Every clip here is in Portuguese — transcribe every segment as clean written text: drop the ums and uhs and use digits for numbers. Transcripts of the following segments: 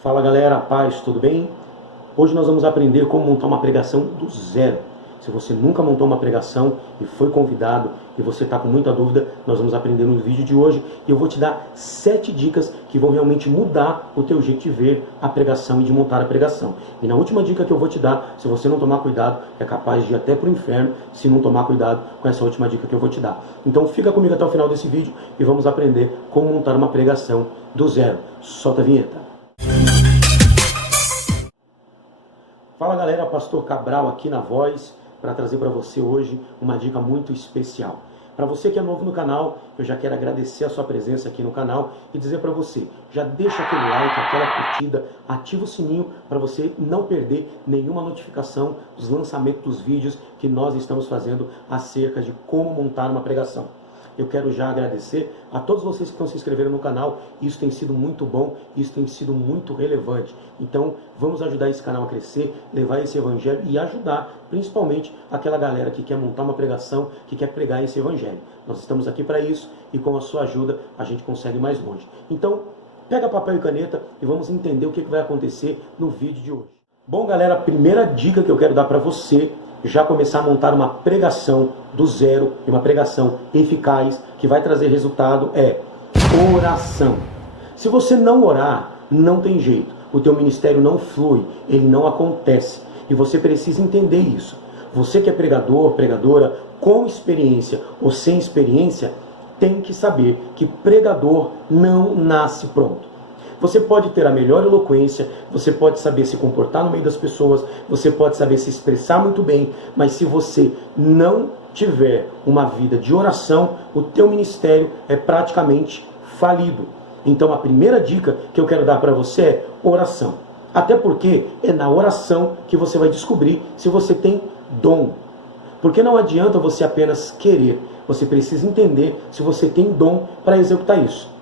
Fala galera, paz, tudo bem? Hoje nós vamos aprender como montar uma pregação do zero. Se você nunca montou uma pregação e foi convidado e você está com muita dúvida, nós vamos aprender no vídeo de hoje e eu vou te dar 7 dicas que vão realmente mudar o teu jeito de ver a pregação e de montar a pregação. E na última dica que eu vou te dar, se você não tomar cuidado, é capaz de ir até para o inferno se não tomar cuidado com essa última dica que eu vou te dar. Então fica comigo até o final desse vídeo e vamos aprender como montar uma pregação do zero. Solta a vinheta. Fala galera, Pastor Cabral aqui na voz para trazer para você hoje uma dica muito especial. Para você que é novo no canal, eu já quero agradecer a sua presença aqui no canal e dizer para você, já deixa aquele like, aquela curtida, ativa o sininho para você não perder nenhuma notificação dos lançamentos dos vídeos que nós estamos fazendo acerca de como montar uma pregação. Eu quero já agradecer a todos vocês que estão se inscrevendo no canal. Isso tem sido muito bom, isso tem sido muito relevante. Então, vamos ajudar esse canal a crescer, levar esse evangelho e ajudar, principalmente, aquela galera que quer montar uma pregação, que quer pregar esse evangelho. Nós estamos aqui para isso e com a sua ajuda a gente consegue ir mais longe. Então, pega papel e caneta e vamos entender o que vai acontecer no vídeo de hoje. Bom, galera, a primeira dica que eu quero dar para você já começar a montar uma pregação do zero e uma pregação eficaz que vai trazer resultado é oração. Se você não orar, não tem jeito. O teu ministério não flui, ele não acontece. E você precisa entender isso. Você que é pregador, pregadora, com experiência ou sem experiência, tem que saber que pregador não nasce pronto. Você pode ter a melhor eloquência, você pode saber se comportar no meio das pessoas, você pode saber se expressar muito bem, mas se você não tiver uma vida de oração, o teu ministério é praticamente falido. Então a primeira dica que eu quero dar para você é oração. Até porque é na oração que você vai descobrir se você tem dom. Porque não adianta você apenas querer, você precisa entender se você tem dom para executar isso.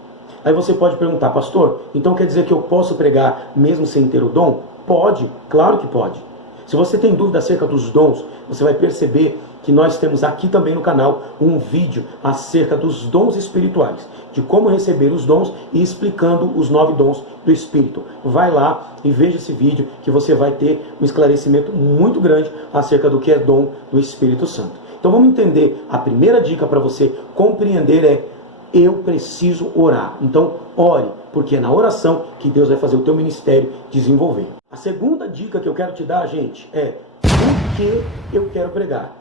Aí você pode perguntar, pastor, então quer dizer que eu posso pregar mesmo sem ter o dom? Pode, claro que pode. Se você tem dúvida acerca dos dons, você vai perceber que nós temos aqui também no canal um vídeo acerca dos dons espirituais, de como receber os dons e explicando os 9 dons do Espírito. Vai lá e veja esse vídeo que você vai ter um esclarecimento muito grande acerca do que é dom do Espírito Santo. Então vamos entender, a primeira dica para você compreender é: eu preciso orar. Então, ore, porque é na oração que Deus vai fazer o teu ministério desenvolver. A segunda dica que eu quero te dar, gente, é por que eu quero pregar?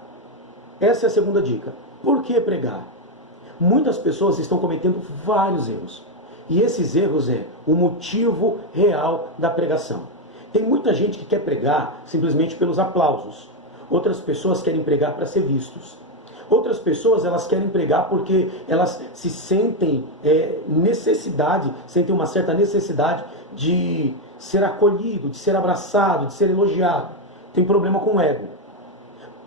Essa é a segunda dica. Por que pregar? Muitas pessoas estão cometendo vários erros. E esses erros é o motivo real da pregação. Tem muita gente que quer pregar simplesmente pelos aplausos. Outras pessoas querem pregar para ser vistos. Outras pessoas, elas querem pregar porque elas se sentem sentem uma certa necessidade de ser acolhido, de ser abraçado, de ser elogiado. Tem problema com o ego.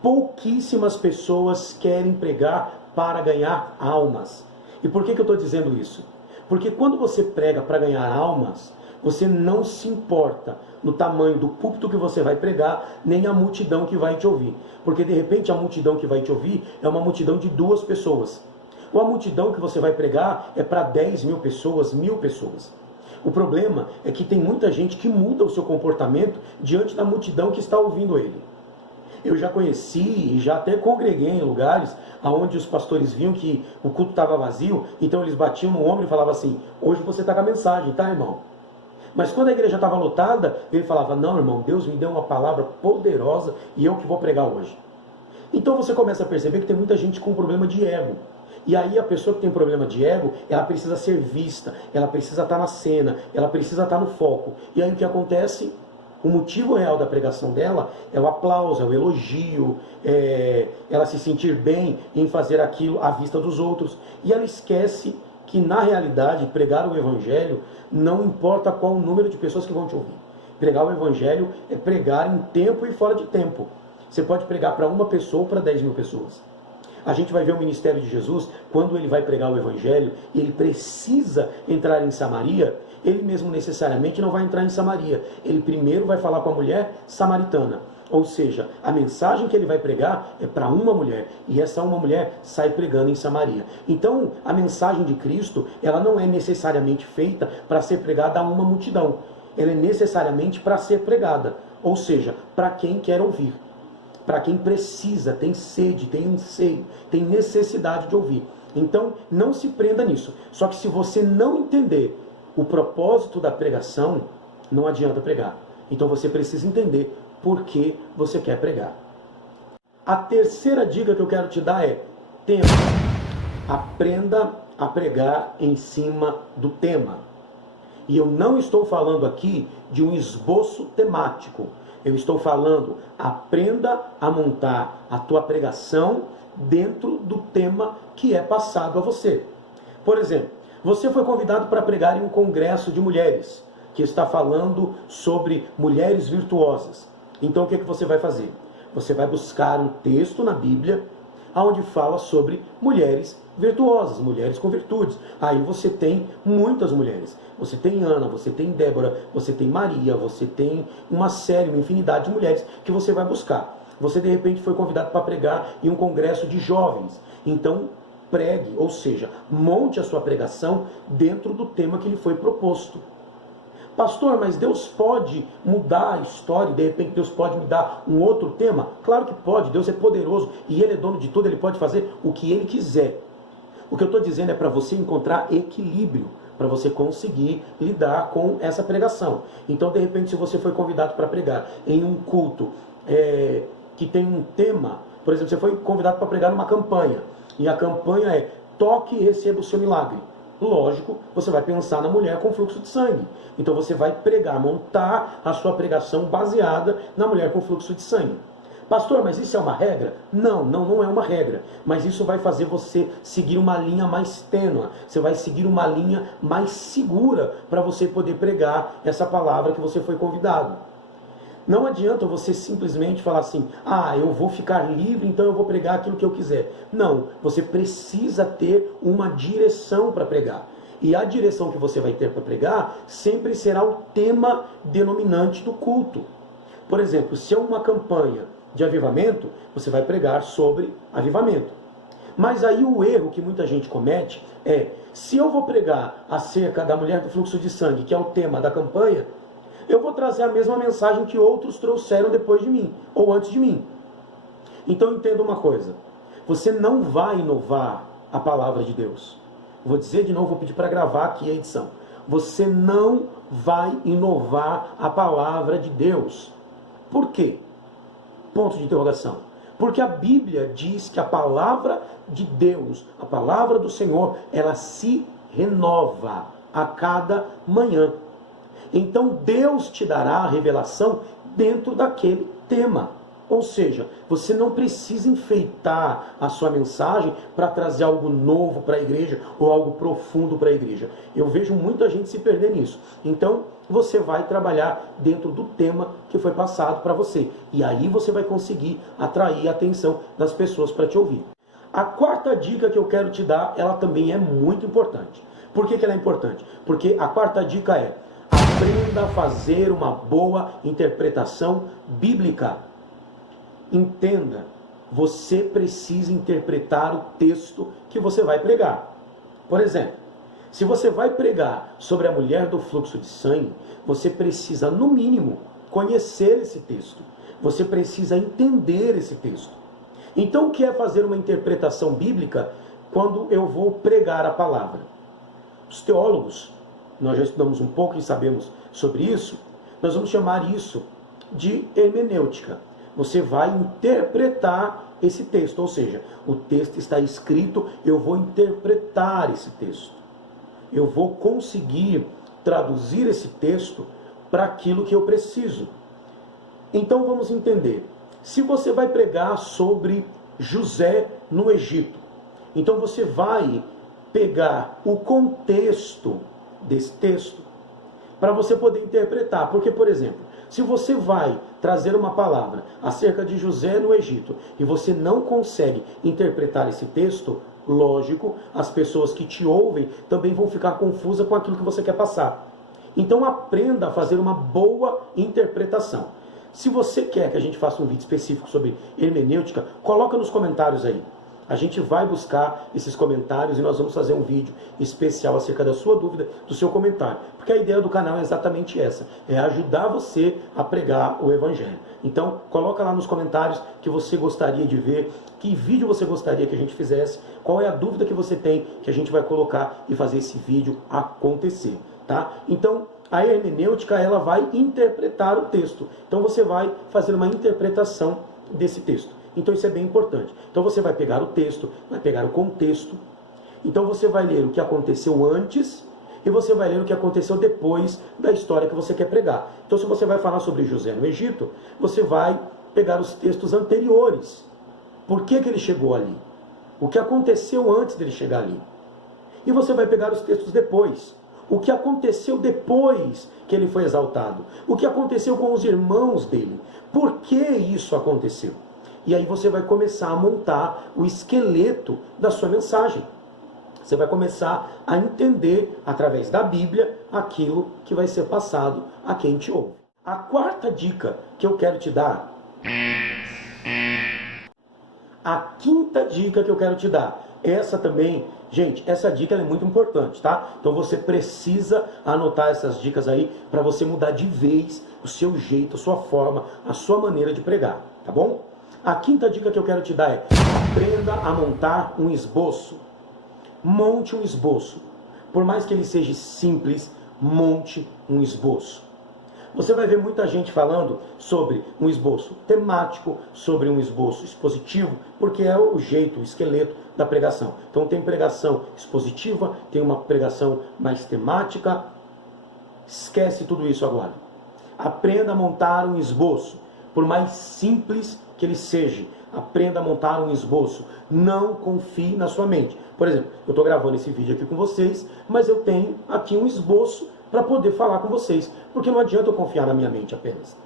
Pouquíssimas pessoas querem pregar para ganhar almas. E por que eu estou dizendo isso? Porque quando você prega para ganhar almas, você não se importa no tamanho do púlpito que você vai pregar, nem a multidão que vai te ouvir. Porque de repente a multidão que vai te ouvir é uma multidão de 2 pessoas. Ou a multidão que você vai pregar é para 10 mil pessoas, 1000 pessoas. O problema é que tem muita gente que muda o seu comportamento diante da multidão que está ouvindo ele. Eu já conheci e já até congreguei em lugares onde os pastores viam que o culto estava vazio, então eles batiam no ombro e falavam assim: hoje você está com a mensagem, tá, irmão? Mas quando a igreja estava lotada, ele falava: não, irmão, Deus me deu uma palavra poderosa e eu que vou pregar hoje. Então você começa a perceber que tem muita gente com problema de ego. E aí a pessoa que tem problema de ego, ela precisa ser vista, ela precisa estar na cena, ela precisa estar no foco. E aí o que acontece? O motivo real da pregação dela é o aplauso, é o elogio, ela se sentir bem em fazer aquilo à vista dos outros. E ela esquece que na realidade pregar o evangelho não importa qual o número de pessoas que vão te ouvir. Pregar o evangelho é pregar em tempo e fora de tempo. Você pode pregar para 1 pessoa ou para 10 mil pessoas. A gente vai ver o ministério de Jesus, quando ele vai pregar o evangelho, e ele precisa entrar em Samaria, ele mesmo necessariamente não vai entrar em Samaria. Ele primeiro vai falar com a mulher samaritana. Ou seja, a mensagem que ele vai pregar é para uma mulher, e essa uma mulher sai pregando em Samaria. Então, a mensagem de Cristo, ela não é necessariamente feita para ser pregada a uma multidão. ela é necessariamente para ser pregada, ou seja, para quem quer ouvir, para quem precisa, tem sede, tem anseio, tem necessidade de ouvir. Então, não se prenda nisso. Só que se você não entender o propósito da pregação, não adianta pregar. Então você precisa entender por que você quer pregar. A terceira dica que eu quero te dar é tema. Aprenda a pregar em cima do tema. E eu não estou falando aqui de um esboço temático. Eu estou falando, aprenda a montar a tua pregação dentro do tema que é passado a você. Por exemplo, você foi convidado para pregar em um congresso de mulheres, que está falando sobre mulheres virtuosas. Então o que você vai fazer? Você vai buscar um texto na Bíblia, onde fala sobre mulheres virtuosas, mulheres com virtudes. Aí você tem muitas mulheres. Você tem Ana, você tem Débora, você tem Maria, você tem uma série, uma infinidade de mulheres que você vai buscar. Você de repente foi convidado para pregar em um congresso de jovens. Então pregue, ou seja, monte a sua pregação dentro do tema que lhe foi proposto. Pastor, mas Deus pode mudar a história, de repente Deus pode me dar um outro tema? Claro que pode, Deus é poderoso e Ele é dono de tudo, Ele pode fazer o que Ele quiser. O que eu estou dizendo é para você encontrar equilíbrio, para você conseguir lidar com essa pregação. Então, de repente, se você foi convidado para pregar em um culto que tem um tema, por exemplo, você foi convidado para pregar numa campanha, e a campanha é toque e receba o seu milagre. Lógico, você vai pensar na mulher com fluxo de sangue. Então você vai pregar, montar a sua pregação baseada na mulher com fluxo de sangue. Pastor, mas isso é uma regra? Não, não é uma regra. Mas isso vai fazer você seguir uma linha mais tênue. Você vai seguir uma linha mais segura para você poder pregar essa palavra que você foi convidado. Não adianta você simplesmente falar assim, eu vou ficar livre, então eu vou pregar aquilo que eu quiser. Não, você precisa ter uma direção para pregar. E a direção que você vai ter para pregar sempre será o tema denominante do culto. Por exemplo, se é uma campanha de avivamento, você vai pregar sobre avivamento. Mas aí o erro que muita gente comete é, se eu vou pregar acerca da mulher do fluxo de sangue, que é o tema da campanha, eu vou trazer a mesma mensagem que outros trouxeram depois de mim, ou antes de mim. Então entenda uma coisa, você não vai inovar a palavra de Deus. Vou dizer de novo, vou pedir para gravar aqui a edição. Você não vai inovar a palavra de Deus. Por quê? Ponto de interrogação. Porque a Bíblia diz que a palavra de Deus, a palavra do Senhor, ela se renova a cada manhã. Então Deus te dará a revelação dentro daquele tema. Ou seja, você não precisa enfeitar a sua mensagem para trazer algo novo para a igreja ou algo profundo para a igreja. Eu vejo muita gente se perder nisso. Então você vai trabalhar dentro do tema que foi passado para você. E aí você vai conseguir atrair a atenção das pessoas para te ouvir. A quarta dica que eu quero te dar, ela também é muito importante. Por que ela é importante? Porque a quarta dica é: aprenda a fazer uma boa interpretação bíblica. Entenda, você precisa interpretar o texto que você vai pregar. Por exemplo, se você vai pregar sobre a mulher do fluxo de sangue, você precisa, no mínimo, conhecer esse texto. Você precisa entender esse texto. Então, o que é fazer uma interpretação bíblica quando eu vou pregar a palavra? Os teólogos, nós já estudamos um pouco e sabemos sobre isso, nós vamos chamar isso de hermenêutica. Você vai interpretar esse texto, ou seja, o texto está escrito, eu vou interpretar esse texto. Eu vou conseguir traduzir esse texto para aquilo que eu preciso. Então vamos entender. Se você vai pregar sobre José no Egito, então você vai pegar o contexto desse texto para você poder interpretar. Porque, por exemplo, se você vai trazer uma palavra acerca de José no Egito e você não consegue interpretar esse texto, lógico, as pessoas que te ouvem também vão ficar confusas com aquilo que você quer passar. Então aprenda a fazer uma boa interpretação. Se você quer que a gente faça um vídeo específico sobre hermenêutica, coloca nos comentários aí. A gente vai buscar esses comentários e nós vamos fazer um vídeo especial acerca da sua dúvida, do seu comentário. Porque a ideia do canal é exatamente essa, é ajudar você a pregar o Evangelho. Então, coloca lá nos comentários que você gostaria de ver, que vídeo você gostaria que a gente fizesse, qual é a dúvida que você tem, que a gente vai colocar e fazer esse vídeo acontecer, tá? Então, a hermenêutica, ela vai interpretar o texto. Então, você vai fazer uma interpretação desse texto. Então isso é bem importante. Então você vai pegar o texto, vai pegar o contexto. Então você vai ler o que aconteceu antes e você vai ler o que aconteceu depois da história que você quer pregar. Então se você vai falar sobre José no Egito, você vai pegar os textos anteriores. Por que ele chegou ali? O que aconteceu antes dele chegar ali? E você vai pegar os textos depois. O que aconteceu depois que ele foi exaltado? O que aconteceu com os irmãos dele? Por que isso aconteceu? E aí você vai começar a montar o esqueleto da sua mensagem. Você vai começar a entender, através da Bíblia, aquilo que vai ser passado a quem te ouve. A quarta dica que eu quero te dar... A quinta dica que eu quero te dar, essa também... Gente, essa dica é muito importante, tá? Então você precisa anotar essas dicas aí para você mudar de vez o seu jeito, a sua forma, a sua maneira de pregar, tá bom? A quinta dica que eu quero te dar é: aprenda a montar um esboço. Monte um esboço. Por mais que ele seja simples, monte um esboço. Você vai ver muita gente falando sobre um esboço temático, sobre um esboço expositivo, porque é o jeito, o esqueleto da pregação. Então tem pregação expositiva, tem uma pregação mais temática. Esquece tudo isso agora. Aprenda a montar um esboço. Por mais simples que ele seja, aprenda a montar um esboço. Não confie na sua mente. Por exemplo, eu estou gravando esse vídeo aqui com vocês, mas eu tenho aqui um esboço para poder falar com vocês. Porque não adianta eu confiar na minha mente apenas.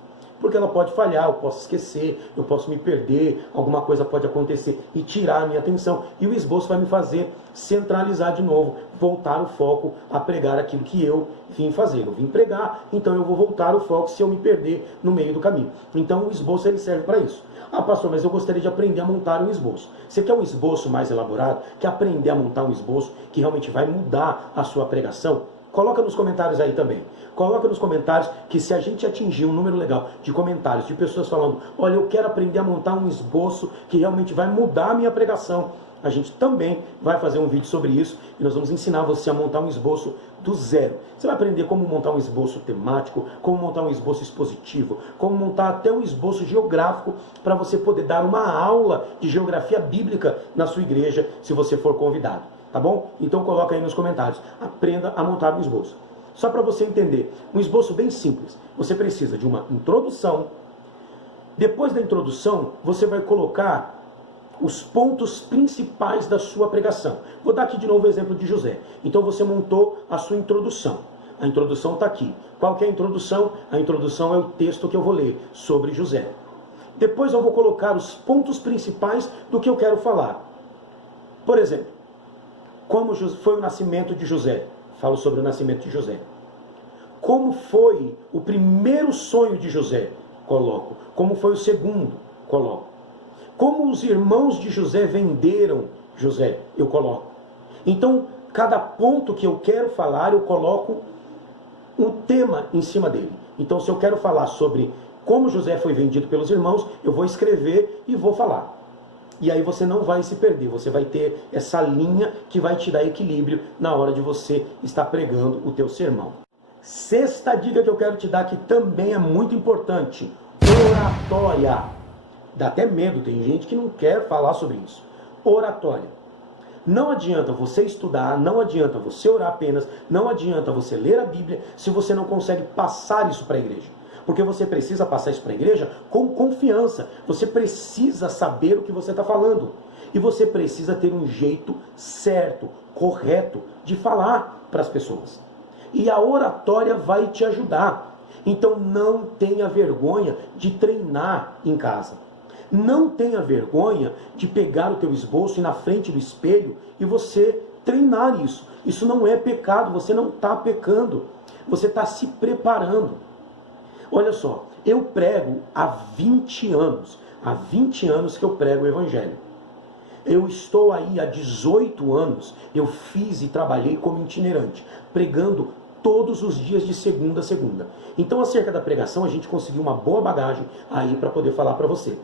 Porque ela pode falhar, eu posso esquecer, eu posso me perder, alguma coisa pode acontecer e tirar a minha atenção. E o esboço vai me fazer centralizar de novo, voltar o foco a pregar aquilo que eu vim fazer. Eu vim pregar, então eu vou voltar o foco se eu me perder no meio do caminho. Então o esboço ele serve para isso. Ah, pastor, mas eu gostaria de aprender a montar um esboço. Você quer um esboço mais elaborado? Quer aprender a montar um esboço que realmente vai mudar a sua pregação? Coloca nos comentários aí também. Coloca nos comentários que se a gente atingir um número legal de comentários, de pessoas falando: olha, eu quero aprender a montar um esboço que realmente vai mudar a minha pregação, a gente também vai fazer um vídeo sobre isso e nós vamos ensinar você a montar um esboço do zero. Você vai aprender como montar um esboço temático, como montar um esboço expositivo, como montar até um esboço geográfico para você poder dar uma aula de geografia bíblica na sua igreja, se você for convidado. Tá bom? Então coloca aí nos comentários. Aprenda a montar um esboço. Só para você entender, um esboço bem simples. Você precisa de uma introdução. Depois da introdução, você vai colocar os pontos principais da sua pregação. Vou dar aqui de novo o exemplo de José. Então você montou a sua introdução. A introdução está aqui. Qual que é a introdução? A introdução é o texto que eu vou ler sobre José. Depois eu vou colocar os pontos principais do que eu quero falar. Por exemplo, como foi o nascimento de José? Falo sobre o nascimento de José. Como foi o primeiro sonho de José? Coloco. Como foi o segundo? Coloco. Como os irmãos de José venderam José? Eu coloco. Então, cada ponto que eu quero falar, eu coloco um tema em cima dele. Então, se eu quero falar sobre como José foi vendido pelos irmãos, eu vou escrever e vou falar. E aí você não vai se perder, você vai ter essa linha que vai te dar equilíbrio na hora de você estar pregando o teu sermão. Sexta dica que eu quero te dar, que também é muito importante: oratória. Dá até medo, tem gente que não quer falar sobre isso. Oratória. Não adianta você estudar, não adianta você orar apenas, não adianta você ler a Bíblia se você não consegue passar isso para a igreja. Porque você precisa passar isso para a igreja com confiança. Você precisa saber o que você está falando. E você precisa ter um jeito certo, correto de falar para as pessoas. E a oratória vai te ajudar. Então não tenha vergonha de treinar em casa. Não tenha vergonha de pegar o teu esboço e ir na frente do espelho e você treinar isso. Isso não é pecado, você não está pecando. Você está se preparando. Olha só, eu prego há 20 anos. Há 20 anos que eu prego o Evangelho. Eu estou aí há 18 anos, eu fiz e trabalhei como itinerante, pregando todos os dias de segunda a segunda. Então, acerca da pregação, a gente conseguiu uma boa bagagem aí para poder falar para você.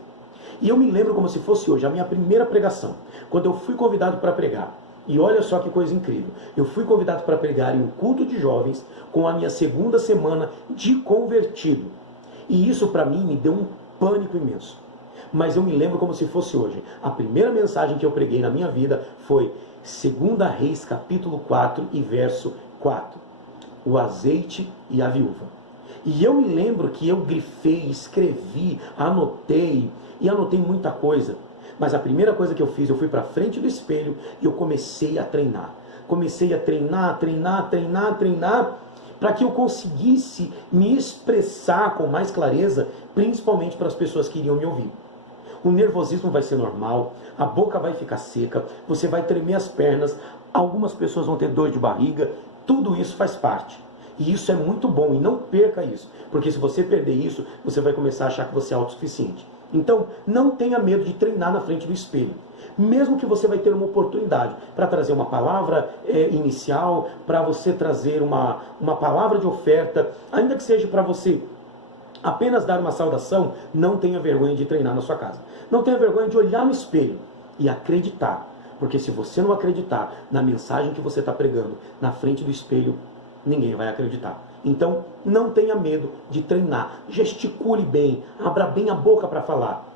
E eu me lembro como se fosse hoje, a minha primeira pregação, quando eu fui convidado para pregar. E olha só que coisa incrível, eu fui convidado para pregar em um culto de jovens com a minha segunda semana de convertido. E isso para mim me deu um pânico imenso. Mas eu me lembro como se fosse hoje. A primeira mensagem que eu preguei na minha vida foi 2 Reis capítulo 4 e verso 4. O azeite e a viúva. E eu me lembro que eu grifei, escrevi, anotei muita coisa. Mas a primeira coisa que eu fiz, eu fui para frente do espelho e eu comecei a treinar. Comecei a treinar, para que eu conseguisse me expressar com mais clareza, principalmente para as pessoas que iriam me ouvir. O nervosismo vai ser normal, a boca vai ficar seca, você vai tremer as pernas, algumas pessoas vão ter dor de barriga, tudo isso faz parte. E isso é muito bom, e não perca isso, porque se você perder isso, você vai começar a achar que você é autossuficiente. Então, não tenha medo de treinar na frente do espelho. Mesmo que você vai ter uma oportunidade para trazer uma palavra inicial, para você trazer uma palavra de oferta, ainda que seja para você apenas dar uma saudação, não tenha vergonha de treinar na sua casa. Não tenha vergonha de olhar no espelho e acreditar. Porque se você não acreditar na mensagem que você está pregando na frente do espelho, ninguém vai acreditar. Então, não tenha medo de treinar. Gesticule bem, abra bem a boca para falar.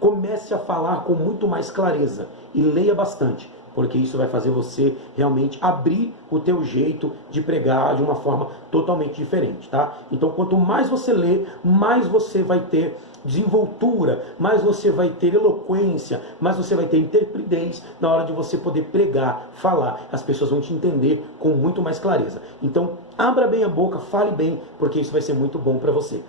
Comece a falar com muito mais clareza e leia bastante, porque isso vai fazer você realmente abrir o teu jeito de pregar de uma forma totalmente diferente, tá? Então, quanto mais você lê, mais você vai ter desenvoltura, mais você vai ter eloquência, mais você vai ter interpridez na hora de você poder pregar, falar. As pessoas vão te entender com muito mais clareza. Então, abra bem a boca, fale bem, porque isso vai ser muito bom para você.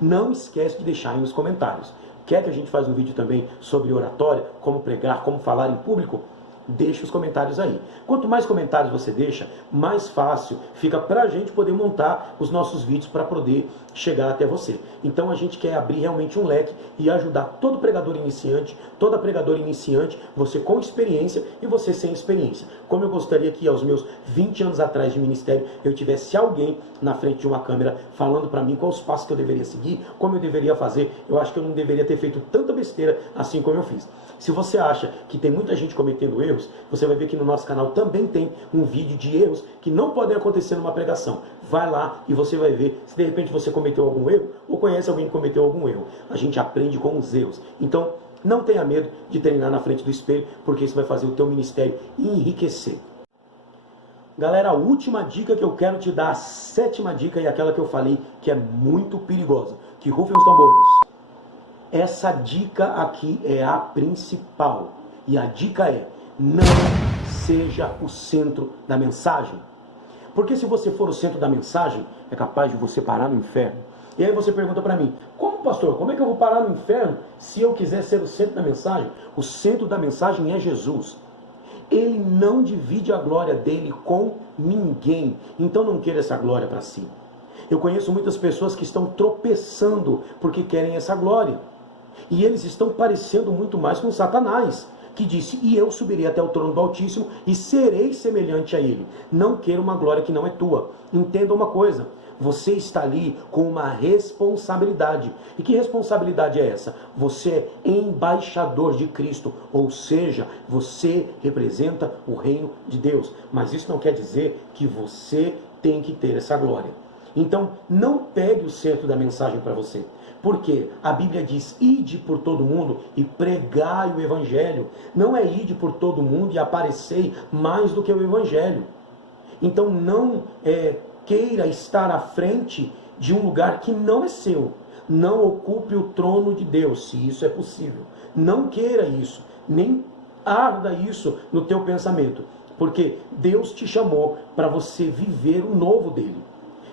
Não esquece de deixar aí nos comentários. Quer que a gente faça um vídeo também sobre oratória, como pregar, como falar em público? Deixe os comentários aí. Quanto mais comentários você deixa, mais fácil fica para a gente poder montar os nossos vídeos para poder chegar até você. Então a gente quer abrir realmente um leque e ajudar todo pregador iniciante, toda pregadora iniciante, você com experiência e você sem experiência. Como eu gostaria que aos meus 20 anos atrás de ministério eu tivesse alguém na frente de uma câmera falando para mim quais os passos que eu deveria seguir, como eu deveria fazer. Eu acho que eu não deveria ter feito tanta besteira assim como eu fiz. Se você acha que tem muita gente cometendo erros, você vai ver que no nosso canal também tem um vídeo de erros que não podem acontecer numa pregação. Vai lá e você vai ver se de repente você cometeu algum erro ou conhece alguém que cometeu algum erro. A gente aprende com os erros. Então, não tenha medo de treinar na frente do espelho, porque isso vai fazer o teu ministério enriquecer. Galera, a última dica que eu quero te dar, a 7ª dica, e aquela que eu falei que é muito perigosa, que rufem os tambores. Essa dica aqui é a principal. E a dica é: não seja o centro da mensagem. Porque se você for o centro da mensagem, é capaz de você parar no inferno. E aí você pergunta para mim: como, pastor, como é que eu vou parar no inferno se eu quiser ser o centro da mensagem? O centro da mensagem é Jesus. Ele não divide a glória dele com ninguém. Então não queira essa glória para si. Eu conheço muitas pessoas que estão tropeçando porque querem essa glória. E eles estão parecendo muito mais com Satanás, que disse: e eu subirei até o trono do Altíssimo e serei semelhante a ele. Não queira uma glória que não é tua. Entenda uma coisa: você está ali com uma responsabilidade. E que responsabilidade é essa? Você é embaixador de Cristo, ou seja, você representa o reino de Deus. Mas isso não quer dizer que você tem que ter essa glória. Então, não pegue o centro da mensagem para você. Porque a Bíblia diz: ide por todo mundo e pregai o Evangelho. Não é ide por todo mundo e aparecei mais do que o Evangelho. Então não queira estar à frente de um lugar que não é seu. Não ocupe o trono de Deus, se isso é possível. Não queira isso, nem arda isso no teu pensamento. Porque Deus te chamou para você viver o novo dele.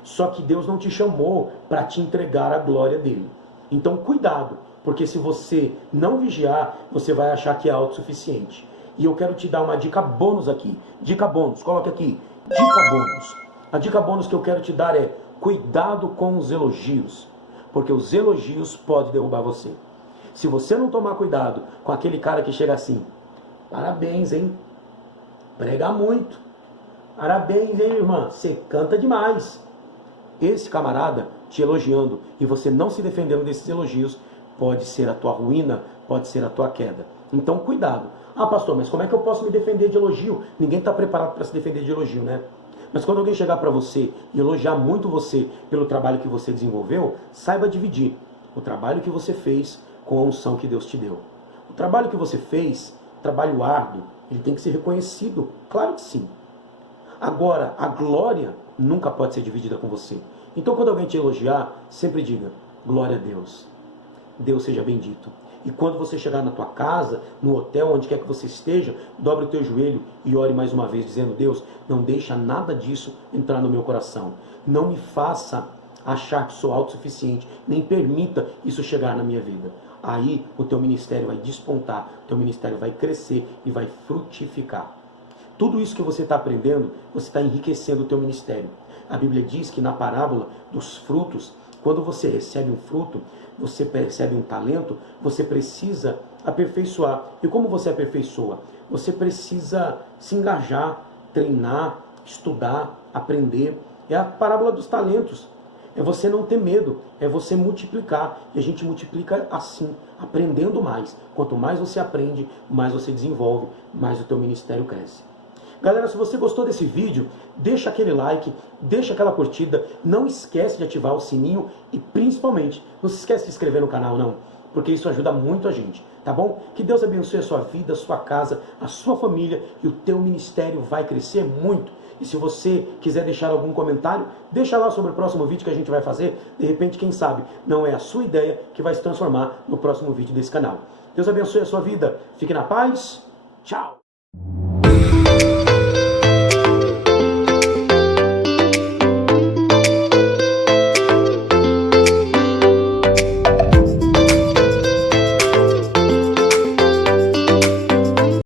Só que Deus não te chamou para te entregar a glória dele. Então cuidado, porque se você não vigiar, você vai achar que é autossuficiente. E eu quero te dar uma dica bônus aqui. Dica bônus, coloca aqui. Dica bônus. A dica bônus que eu quero te dar é: cuidado com os elogios. Porque os elogios podem derrubar você. Se você não tomar cuidado com aquele cara que chega assim: Parabéns, hein? Prega muito. Parabéns, hein, irmã? Você canta demais. Esse camarada te elogiando e você não se defendendo desses elogios pode ser a tua ruína, pode ser a tua queda. Então, cuidado. Ah, pastor, mas como é que eu posso me defender de elogio? Ninguém está preparado para se defender de elogio, né? Mas quando alguém chegar para você e elogiar muito você pelo trabalho que você desenvolveu, saiba dividir o trabalho que você fez com a unção que Deus te deu. O trabalho que você fez, trabalho árduo, ele tem que ser reconhecido. Claro que sim. Agora, a glória nunca pode ser dividida com você. Então, quando alguém te elogiar, sempre diga, glória a Deus. Deus seja bendito. E quando você chegar na tua casa, no hotel, onde quer que você esteja, dobre o teu joelho e ore mais uma vez, dizendo, Deus, não deixa nada disso entrar no meu coração. Não me faça achar que sou autossuficiente, nem permita isso chegar na minha vida. Aí o teu ministério vai despontar, o teu ministério vai crescer e vai frutificar. Tudo isso que você está aprendendo, você está enriquecendo o teu ministério. A Bíblia diz que na parábola dos frutos, quando você recebe um fruto, você percebe um talento, você precisa aperfeiçoar. E como você aperfeiçoa? Você precisa se engajar, treinar, estudar, aprender. É a parábola dos talentos. É você não ter medo, é você multiplicar. E a gente multiplica assim, aprendendo mais. Quanto mais você aprende, mais você desenvolve, mais o teu ministério cresce. Galera, se você gostou desse vídeo, deixa aquele like, deixa aquela curtida, não esquece de ativar o sininho e principalmente, não se esquece de se inscrever no canal não, porque isso ajuda muito a gente, tá bom? Que Deus abençoe a sua vida, a sua casa, a sua família e o teu ministério vai crescer muito. E se você quiser deixar algum comentário, deixa lá sobre o próximo vídeo que a gente vai fazer. De repente, quem sabe, não é a sua ideia que vai se transformar no próximo vídeo desse canal. Deus abençoe a sua vida, fique na paz, tchau!